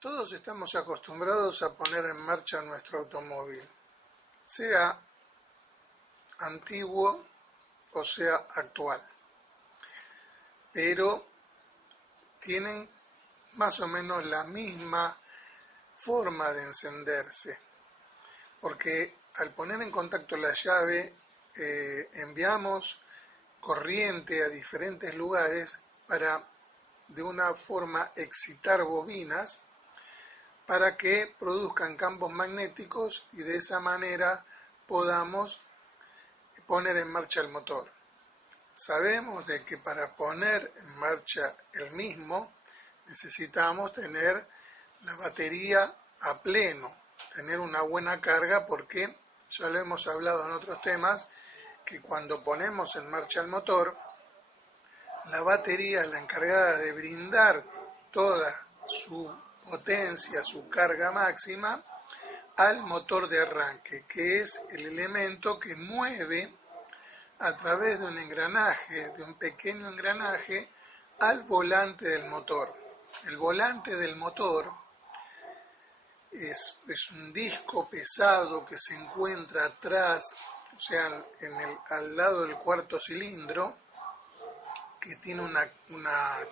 Todos estamos acostumbrados a poner en marcha nuestro automóvil, sea antiguo o sea actual, pero tienen más o menos la misma forma de encenderse, porque al poner en contacto la llave enviamos corriente a diferentes lugares para de una forma excitar bobinas para que produzcan campos magnéticos y de esa manera podamos poner en marcha el motor. Sabemos de que para poner en marcha el mismo necesitamos tener la batería a pleno, tener una buena carga, porque ya lo hemos hablado en otros temas, que cuando ponemos en marcha el motor, la batería es la encargada de brindar toda su potencia, su carga máxima al motor de arranque, que es el elemento que mueve a través de un engranaje, de un pequeño engranaje, al volante del motor. El volante del motor es un disco pesado que se encuentra atrás, o sea, al lado del cuarto cilindro, que tiene una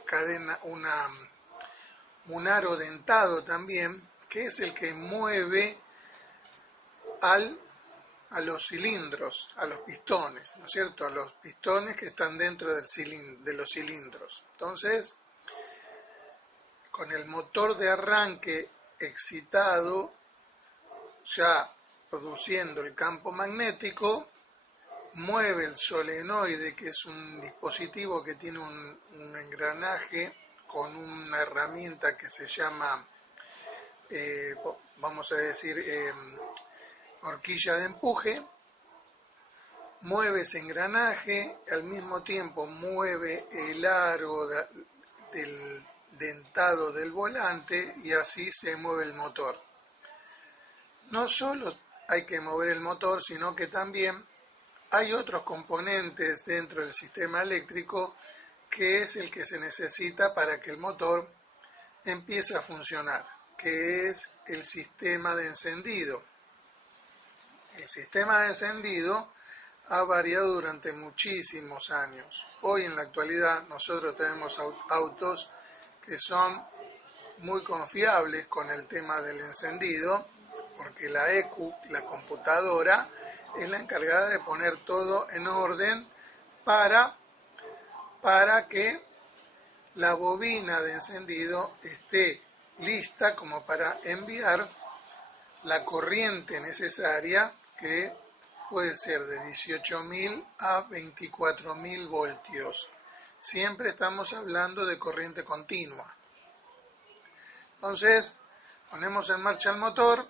cadena, un aro dentado también, que es el que mueve a los cilindros, a los pistones, ¿no es cierto? A los pistones que están dentro de los cilindros. Entonces, con el motor de arranque excitado, ya produciendo el campo magnético, mueve el solenoide, que es un dispositivo que tiene un engranaje con una herramienta que se llama, vamos a decir, horquilla de empuje. Mueve ese engranaje, al mismo tiempo mueve el aro del dentado del volante y así se mueve el motor. No solo hay que mover el motor, sino que también hay otros componentes dentro del sistema eléctrico que es el que se necesita para que el motor empiece a funcionar, que es el sistema de encendido. El sistema de encendido ha variado durante muchísimos años. Hoy en la actualidad nosotros tenemos autos que son muy confiables con el tema del encendido, porque la ECU, la computadora, es la encargada de poner todo en orden para que la bobina de encendido esté lista como para enviar la corriente necesaria, que puede ser de 18.000 a 24.000 voltios. Siempre estamos hablando de corriente continua. Entonces, ponemos en marcha el motor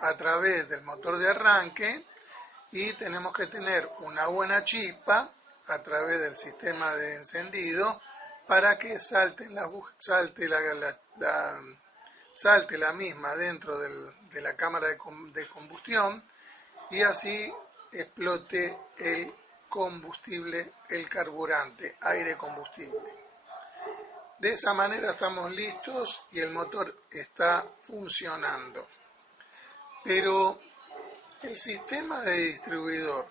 a través del motor de arranque y tenemos que tener una buena chispa a través del sistema de encendido para que salte la misma dentro de la cámara de combustión y así explote el combustible, el carburante, aire combustible. De esa manera estamos listos y el motor está funcionando. Pero el sistema de distribuidor,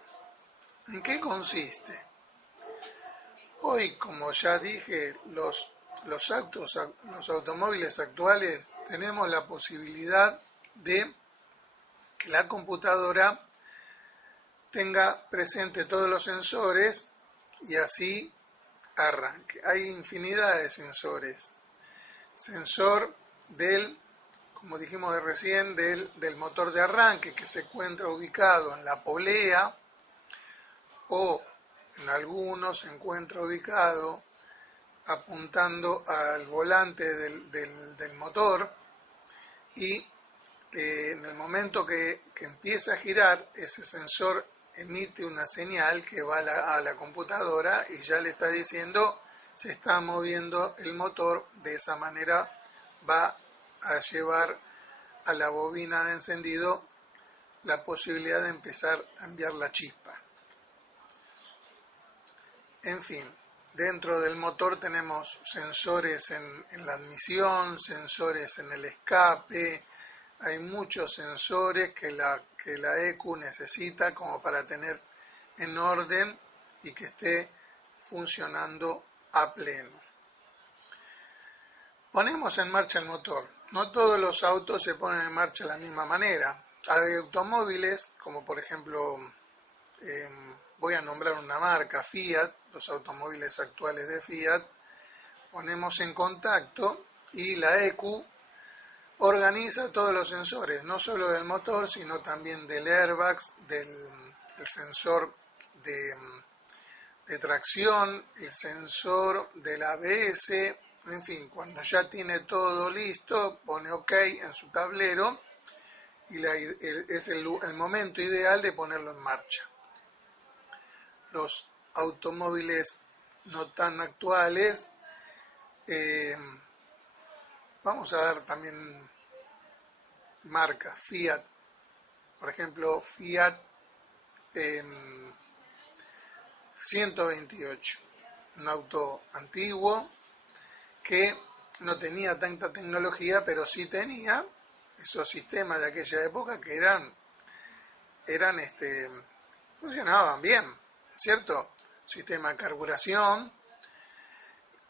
¿en qué consiste? Hoy, como ya dije, los automóviles actuales tenemos la posibilidad de que la computadora tenga presente todos los sensores y así arranque. Hay infinidad de sensores. Sensor como dijimos recién, del motor de arranque, que se encuentra ubicado en la polea, o en algunos se encuentra ubicado apuntando al volante del motor, y en el momento que empieza a girar, ese sensor emite una señal que va a la computadora y ya le está diciendo se está moviendo el motor. De esa manera va a llevar a la bobina de encendido la posibilidad de empezar a enviar la chispa. En fin, Dentro del motor tenemos sensores en la admisión, sensores en el escape. Hay muchos sensores que la ECU necesita como para tener en orden y que esté funcionando a pleno. Ponemos en marcha el motor. No todos los autos se ponen en marcha de la misma manera. Hay automóviles, como por ejemplo, voy a nombrar una marca, Fiat, los automóviles actuales de Fiat, ponemos en contacto y la ECU organiza todos los sensores, no solo del motor, sino también del airbag, del sensor de tracción, el sensor del ABS, en fin, cuando ya tiene todo listo, pone OK en su tablero y es el momento ideal de ponerlo en marcha. Los automóviles no tan actuales, vamos a dar también marcas, Fiat, por ejemplo, Fiat 128, un auto antiguo que no tenía tanta tecnología, pero sí tenía esos sistemas de aquella época que funcionaban bien, ¿cierto? Sistema de carburación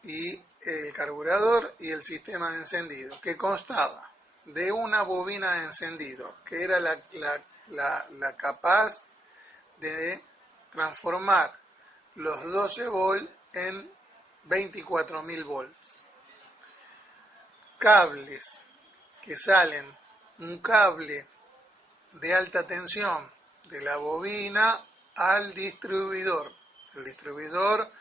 y el carburador y el sistema de encendido, que constaba de una bobina de encendido, que era la capaz de transformar los 12 volts en 24.000 volts. Cables que salen, un cable de alta tensión de la bobina al distribuidor. El distribuidor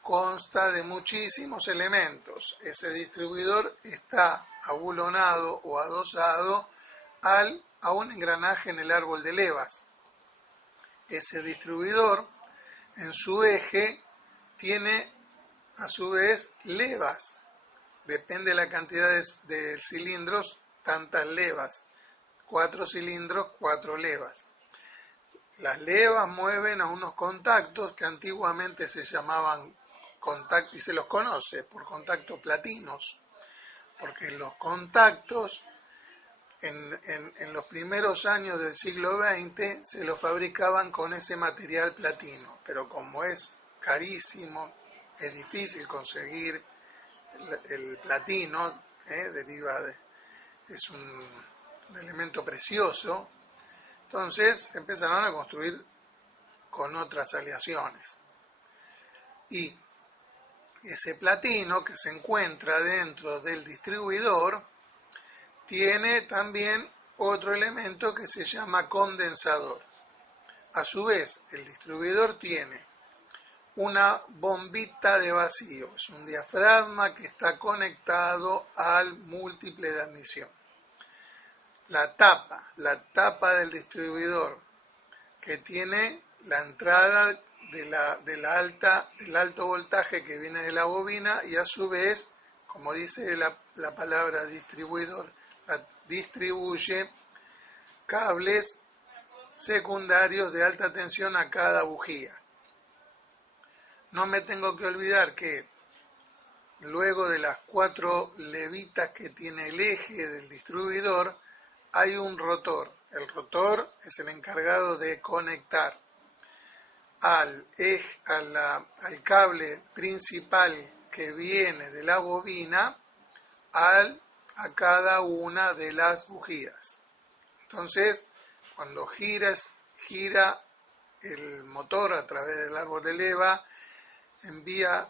consta de muchísimos elementos. Ese distribuidor está abulonado o adosado a un engranaje en el árbol de levas. Ese distribuidor en su eje tiene a su vez levas. Depende de la cantidad de cilindros, tantas levas. 4 cilindros, 4 levas. Las levas mueven a unos contactos que antiguamente se llamaban contactos, y se los conoce por contactos platinos, porque los contactos en los primeros años del siglo XX se los fabricaban con ese material platino, pero como es carísimo, es difícil conseguir el platino, es un elemento precioso, entonces empezaron a construir con otras aleaciones. Y ese platino que se encuentra dentro del distribuidor tiene también otro elemento que se llama condensador. A su vez, el distribuidor tiene una bombita de vacío, es un diafragma que está conectado al múltiple de admisión. La tapa del distribuidor que tiene la entrada del alto voltaje que viene de la bobina y a su vez, como dice la palabra distribuidor, distribuye cables secundarios de alta tensión a cada bujía. No me tengo que olvidar que luego de las 4 levitas que tiene el eje del distribuidor, hay un rotor. El rotor es el encargado de conectar al cable principal que viene de la bobina a cada una de las bujías. Entonces, cuando gira el motor a través del árbol de leva, envía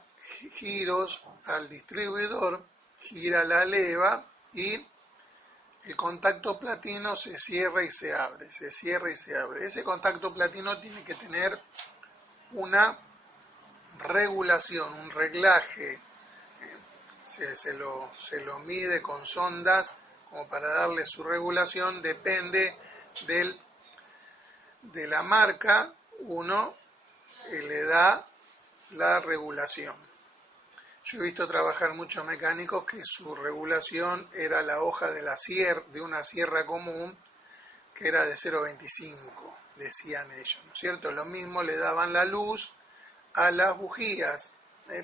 giros al distribuidor, gira la leva y el contacto platino se cierra y se abre, se cierra y se abre. Ese contacto platino tiene que tener una regulación, un reglaje. Se lo mide con sondas como para darle su regulación, depende de la marca, uno le da la regulación. Yo he visto trabajar muchos mecánicos que su regulación era la hoja de una sierra común, que era de 0,25, decían ellos, ¿no es cierto? Lo mismo le daban la luz a las bujías,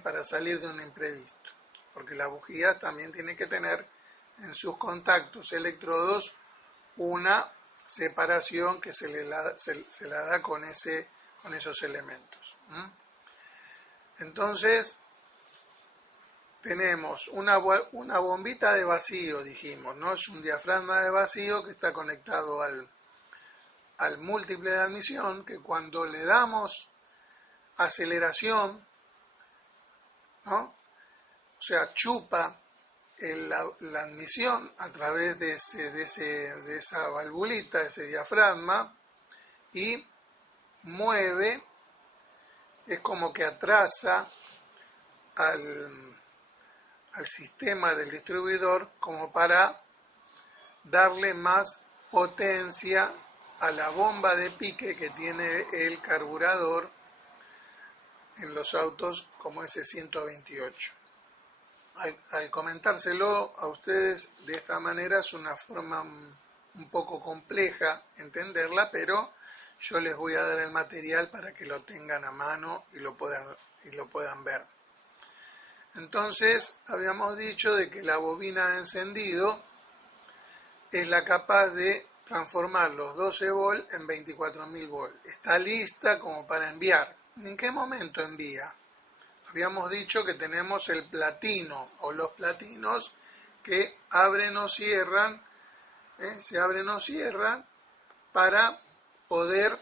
para salir de un imprevisto, porque la bujía también tiene que tener en sus contactos electrodos una separación que se la da con esos elementos. Entonces, tenemos una bombita de vacío, dijimos, ¿no? Es un diafragma de vacío que está conectado al múltiple de admisión, que cuando le damos aceleración, ¿no? O sea, chupa la admisión a través de esa valvulita, ese diafragma, y mueve, es como que atrasa al sistema del distribuidor como para darle más potencia a la bomba de pique que tiene el carburador en los autos como ese 128. Al comentárselo a ustedes de esta manera es una forma un poco compleja entenderla, pero yo les voy a dar el material para que lo tengan a mano y lo puedan ver. Entonces, habíamos dicho de que la bobina de encendido es la capaz de transformar los 12 volt en 24.000 volt. Está lista como para enviar. ¿En qué momento envía? Habíamos dicho que tenemos el platino o los platinos que abren o cierran, se abren o cierran para poder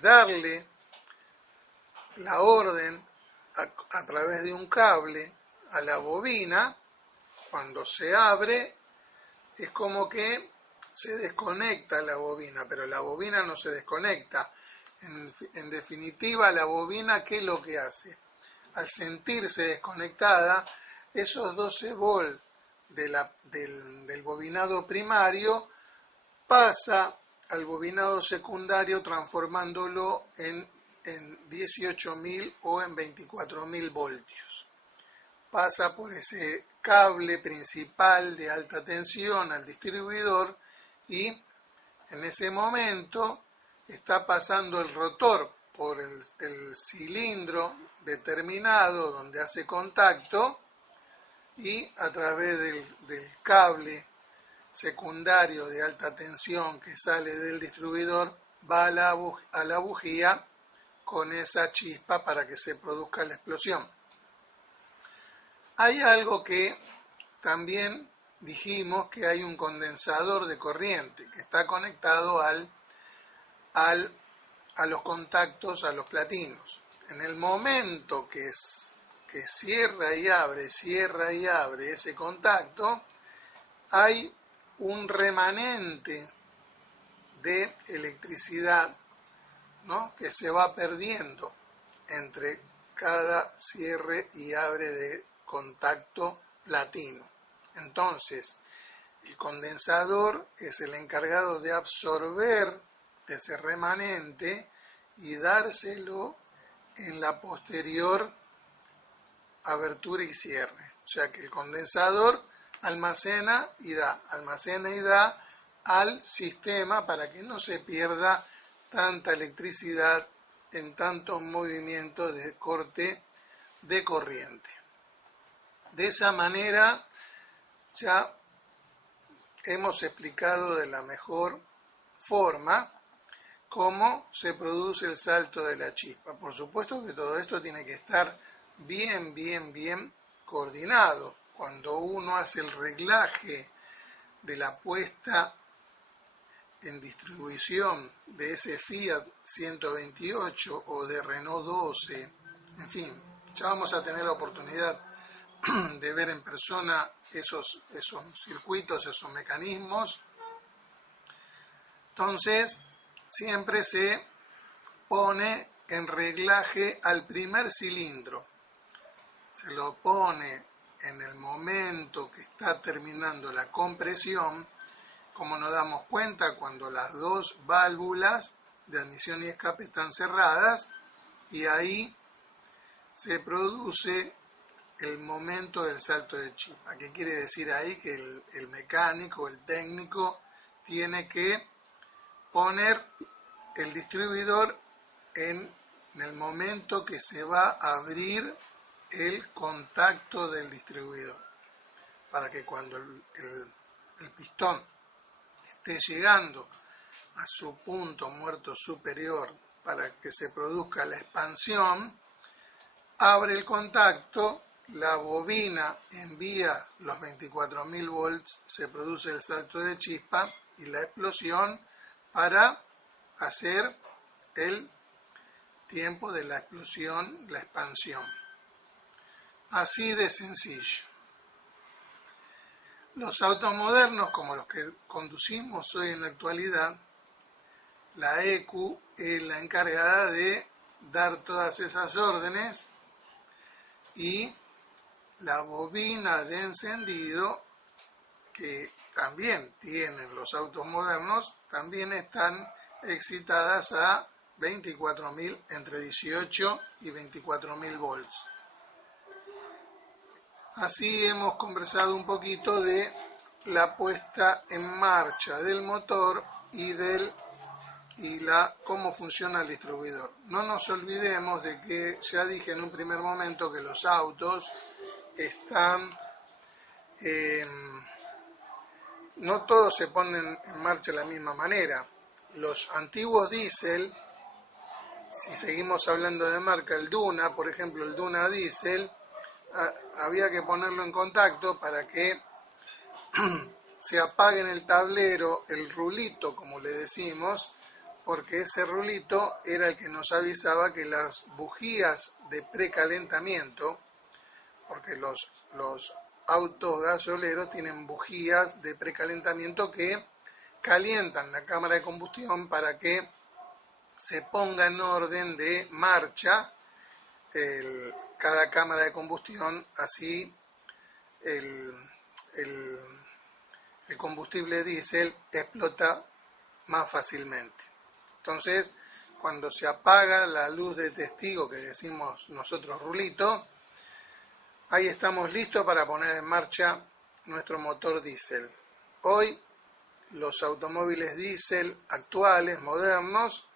darle la orden a través de un cable a la bobina. Cuando se abre es como que se desconecta la bobina, pero la bobina no se desconecta. En definitiva, la bobina, ¿qué es lo que hace? Al sentirse desconectada, esos 12 volt del bobinado primario pasa al bobinado secundario transformándolo en 18.000 o en 24.000 voltios. Pasa por ese cable principal de alta tensión al distribuidor y en ese momento está pasando el rotor por el cilindro determinado donde hace contacto y a través del cable secundario de alta tensión que sale del distribuidor va a la bujía con esa chispa para que se produzca la explosión. Hay algo que también dijimos, que hay un condensador de corriente que está conectado a los contactos, a los platinos. En el momento que cierra y abre ese contacto, hay un remanente de electricidad, ¿no?, que se va perdiendo entre cada cierre y abre de contacto platino. Entonces, el condensador es el encargado de absorber ese remanente y dárselo en la posterior abertura y cierre. O sea que el condensador almacena y da al sistema para que no se pierda tanta electricidad en tantos movimientos de corte de corriente. De esa manera ya hemos explicado de la mejor forma cómo se produce el salto de la chispa. Por supuesto que todo esto tiene que estar bien coordinado. Cuando uno hace el reglaje de la puesta en distribución de ese Fiat 128 o de Renault 12, en fin, ya vamos a tener la oportunidad de ver en persona esos circuitos, esos mecanismos. Entonces, siempre se pone en reglaje al primer cilindro. Se lo pone en el momento que está terminando la compresión, como nos damos cuenta cuando las dos válvulas de admisión y escape están cerradas, y ahí se produce el momento del salto de chispa. ¿Qué quiere decir ahí? Que el mecánico, el técnico, tiene que poner el distribuidor en en el momento que se va a abrir el contacto del distribuidor, para que cuando el pistón esté llegando a su punto muerto superior para que se produzca la expansión, abre el contacto, la bobina envía los 24.000 volts, se produce el salto de chispa y la explosión para hacer el tiempo de la explosión, la expansión. Así de sencillo. Los autos modernos, como los que conducimos hoy en la actualidad, la ECU es la encargada de dar todas esas órdenes y la bobina de encendido, que también tienen los autos modernos, también están excitadas a 24.000, entre 18 y 24.000 volts. Así hemos conversado un poquito de la puesta en marcha del motor y cómo funciona el distribuidor. No nos olvidemos de que ya dije en un primer momento que los autos están, no todos se ponen en marcha de la misma manera. Los antiguos diésel, si seguimos hablando de marca, el Duna, por ejemplo, el Duna diésel, había que ponerlo en contacto para que se apague en el tablero el rulito, como le decimos, porque ese rulito era el que nos avisaba que las bujías de precalentamiento, porque los autos gasoleros tienen bujías de precalentamiento que calientan la cámara de combustión para que se ponga en orden de marcha cada cámara de combustión, así el combustible diésel explota más fácilmente. Entonces, cuando se apaga la luz de testigo, que decimos nosotros rulito, ahí estamos listos para poner en marcha nuestro motor diésel. Hoy, los automóviles diésel actuales, modernos,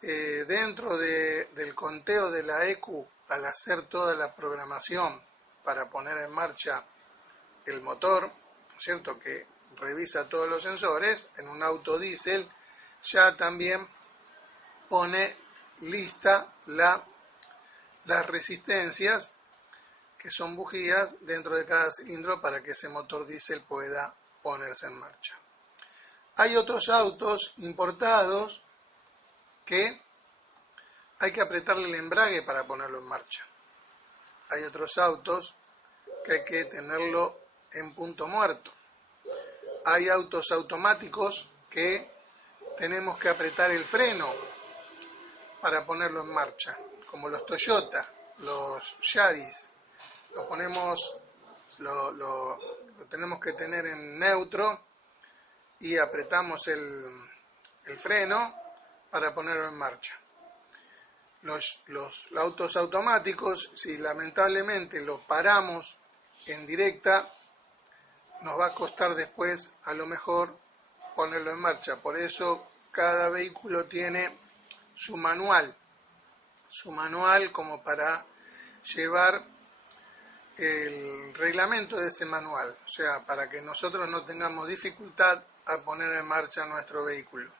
dentro del conteo de la ECU, al hacer toda la programación para poner en marcha el motor, ¿cierto?, que revisa todos los sensores, en un auto diésel ya también pone lista las resistencias, que son bujías, dentro de cada cilindro para que ese motor diésel pueda ponerse en marcha. Hay otros autos importados que hay que apretarle el embrague para ponerlo en marcha. Hay otros autos que hay que tenerlo en punto muerto. Hay autos automáticos que tenemos que apretar el freno para ponerlo en marcha, como los Toyota, los Yaris. Lo tenemos que tener en neutro y apretamos el freno para ponerlo en marcha. Los autos automáticos, si lamentablemente lo paramos en directa, nos va a costar después a lo mejor ponerlo en marcha. Por eso cada vehículo tiene su manual como para llevar el reglamento de ese manual, o sea, para que nosotros no tengamos dificultad a poner en marcha nuestro vehículo.